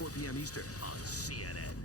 4 p.m. Eastern on CNN.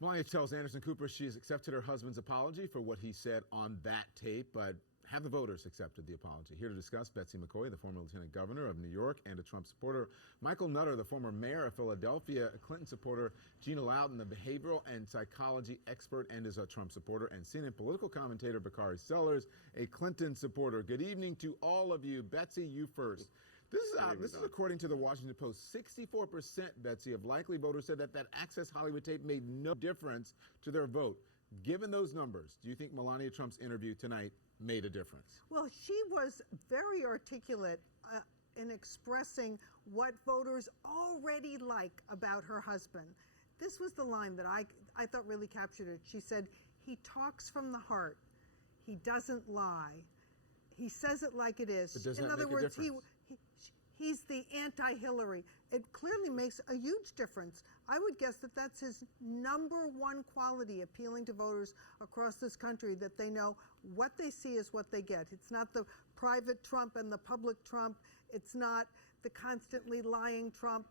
Melania tells Anderson Cooper she has accepted her husband's apology for what he said on that tape, but have the voters accepted the apology? Here to discuss, Betsy McCaughey, the former lieutenant governor of New York and a Trump supporter, Michael Nutter, the former mayor of Philadelphia, a Clinton supporter, Gina Loudon, the behavioral and psychology expert and is a Trump supporter, and CNN political commentator Bakari Sellers, a Clinton supporter. Good evening to all of you. Betsy, you first. This is according to the Washington Post. 64%, Betsy, of likely voters said that Access Hollywood tape made no difference to their vote. Given those numbers, do you think Melania Trump's interview tonight made a difference? Well, she was very articulate in expressing what voters already like about her husband. This was the line that I thought really captured it. She said, "He talks from the heart. He doesn't lie. He says it like it is." But does In that other make a words, difference? he's the anti-Hillary. It clearly makes a huge difference. I would guess that that's his #1 quality, appealing to voters across this country, that they know what they see is what they get. It's not the private Trump and the public Trump. It's not the constantly lying Trump.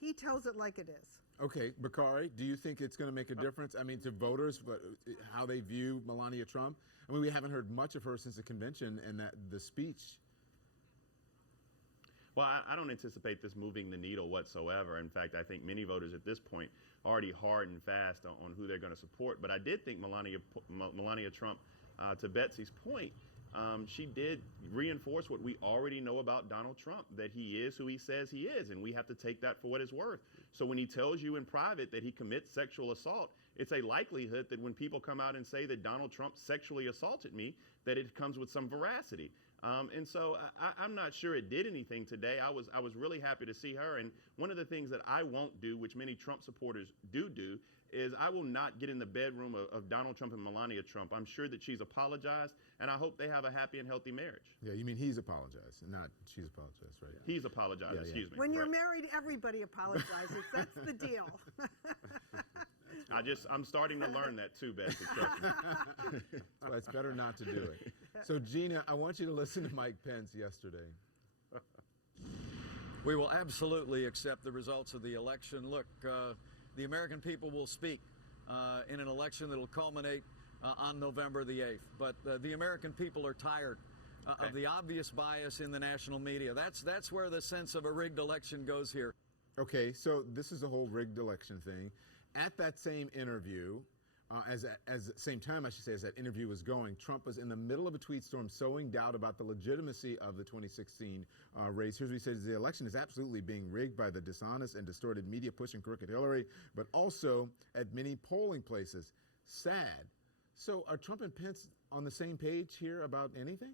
He tells it like it is. Okay, Bakari, do you think it's going to make a difference? I mean, to voters, how they view Melania Trump? I mean, we haven't heard much of her since the convention and the speech. Well, I don't anticipate this moving the needle whatsoever. In fact, I think many voters at this point are already hard and fast on who they're going to support. But I did think Melania Trump, to Betsy's point, she did reinforce what we already know about Donald Trump, that he is who he says he is, and we have to take that for what it's worth. So when he tells you in private that he commits sexual assault, it's a likelihood that when people come out and say that Donald Trump sexually assaulted me, that it comes with some veracity. And so I'm not sure it did anything today. I was really happy to see her. And one of the things that I won't do, which many Trump supporters do, is I will not get in the bedroom of Donald Trump and Melania Trump. I'm sure that she's apologized, and I hope they have a happy and healthy marriage. Yeah, you mean he's apologized, not she's apologized, right? He's apologized, Yeah, excuse me. When you're Correct. married, everybody apologizes. That's the deal. I'm starting to learn that too, Betsy. Trust me. So it's better not to do it. So, Gina, I want you to listen to Mike Pence yesterday. We will absolutely accept the results of the election. Look, the American people will speak in an election that will culminate on November the 8th. But the American people are tired of the obvious bias in the national media. That's where the sense of a rigged election goes here. Okay, so this is the whole rigged election thing. At that same interview, as the same time, I should say, as that interview was going, Trump was in the middle of a tweet storm sowing doubt about the legitimacy of the 2016 race. Here's what he says: the election is absolutely being rigged by the dishonest and distorted media pushing crooked Hillary, but also at many polling places. Sad. So are Trump and Pence on the same page here about anything?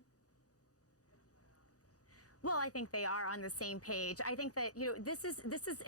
Well, I think they are on the same page. I think that, this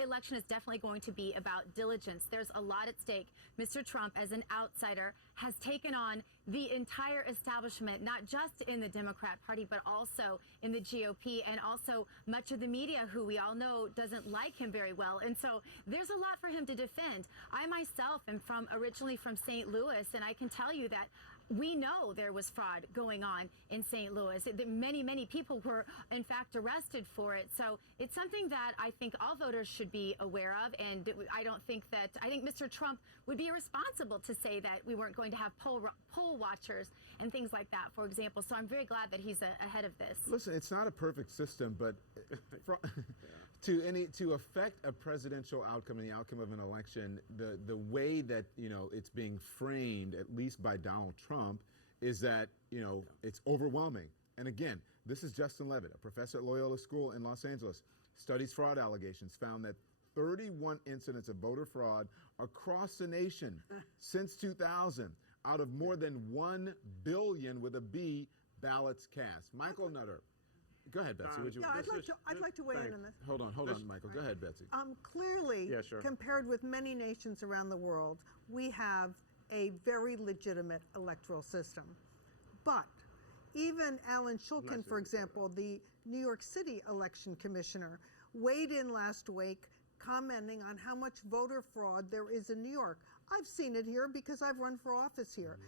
election is definitely going to be about diligence. There's a lot at stake. Mr. Trump, as an outsider, has taken on the entire establishment, not just in the Democrat Party, but also in the GOP, and also much of the media, who we all know doesn't like him very well. And so there's a lot for him to defend. I myself am originally from St. Louis, and I can tell you that we know there was fraud going on in St. Louis. Many, many people were, in fact, arrested for it. So it's something that I think all voters should be aware of. And I think Mr. Trump would be irresponsible to say that we weren't going to have poll watchers and things like that, for example. So I'm very glad that he's ahead of this. Listen, it's not a perfect system, but to affect a presidential outcome and the outcome of an election, the way that it's being framed, at least by Donald Trump, is that it's overwhelming. And again, this is Justin Levitt, a professor at Loyola School in Los Angeles, studies fraud allegations, found that 31 incidents of voter fraud across the nation since 2000, out of more than 1 billion with a B ballots cast. Michael Nutter. Go ahead, Betsy. I'd like to weigh in on this. Hold on, Michael. Go ahead, Betsy. Clearly, Yeah, sure. compared with many nations around the world, we have a very legitimate electoral system. But even Alan Shulkin, for example, the New York City election commissioner, weighed in last week commenting on how much voter fraud there is in New York. I've seen it here because I've run for office here.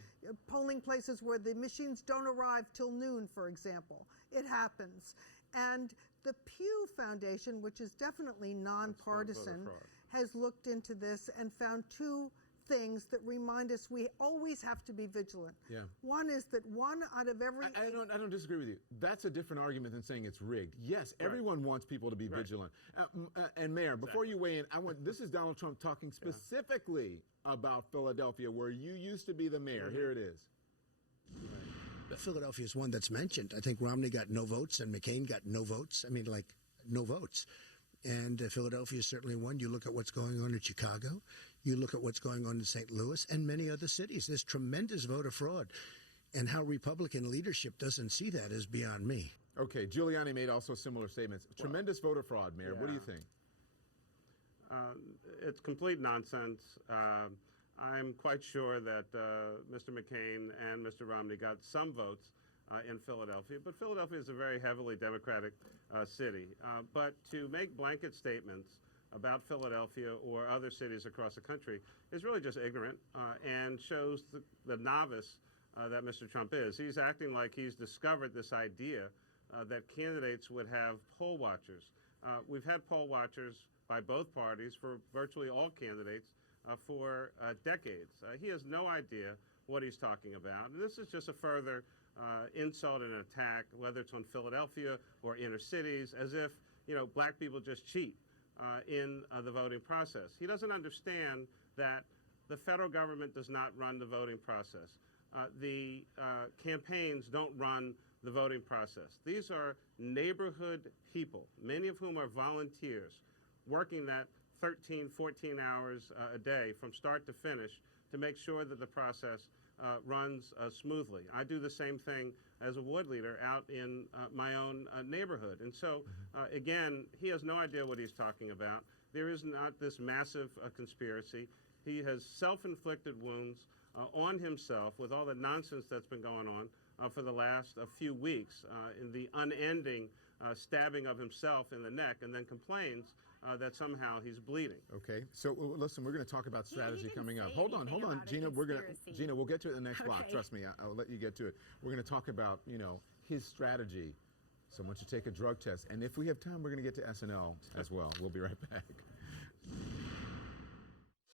Polling places where the machines don't arrive till noon, for example. It happens. And The Pew Foundation, which is definitely nonpartisan, fraud. has looked into this and found two things that remind us we always have to be vigilant. Yeah. One is that one out of every I don't disagree with you. That's a different argument than saying it's rigged. Yes, everyone wants people to be vigilant. And Mayor, before you weigh in, this is Donald Trump talking specifically about Philadelphia, where you used to be the mayor. Here it is. Philadelphia is one that's mentioned. I think Romney got no votes and McCain got no votes. I mean, like, no votes. And Philadelphia is certainly one. You look at what's going on in Chicago. You look at what's going on in St. Louis and many other cities. There's tremendous voter fraud. And how Republican leadership doesn't see that is beyond me. Okay, Giuliani made also similar statements. Tremendous voter fraud, Mayor. What do you think? It's complete nonsense. I'm quite sure that Mr. McCain and Mr. Romney got some votes in Philadelphia, but Philadelphia is a very heavily Democratic city. But to make blanket statements about Philadelphia or other cities across the country is really just ignorant and shows the novice that Mr. Trump is. He's acting like he's discovered this idea that candidates would have poll watchers. We've had poll watchers by both parties for virtually all candidates for decades. He has no idea what he's talking about. And this is just a further insult and attack, whether it's on Philadelphia or inner cities, as if, black people just cheat in the voting process. He doesn't understand that the federal government does not run the voting process. The campaigns don't run the voting process. These are neighborhood people, many of whom are volunteers, working that 13, 14 hours a day from start to finish to make sure that the process runs smoothly. I do the same thing as a ward leader out in my own neighborhood. And so, again, he has no idea what he's talking about. There is not this massive conspiracy. He has self-inflicted wounds on himself with all the nonsense that's been going on for the last few weeks in the unending stabbing of himself in the neck, and then complains that somehow he's bleeding. Okay, so listen, we're going to talk about strategy didn't coming up. say Hold on, anything about a Gina. conspiracy. Gina, we'll get to it in the next block. Okay. Trust me, I'll let you get to it. We're going to talk about, his strategy. Someone should take a drug test, and if we have time, we're going to get to SNL as well. We'll be right back.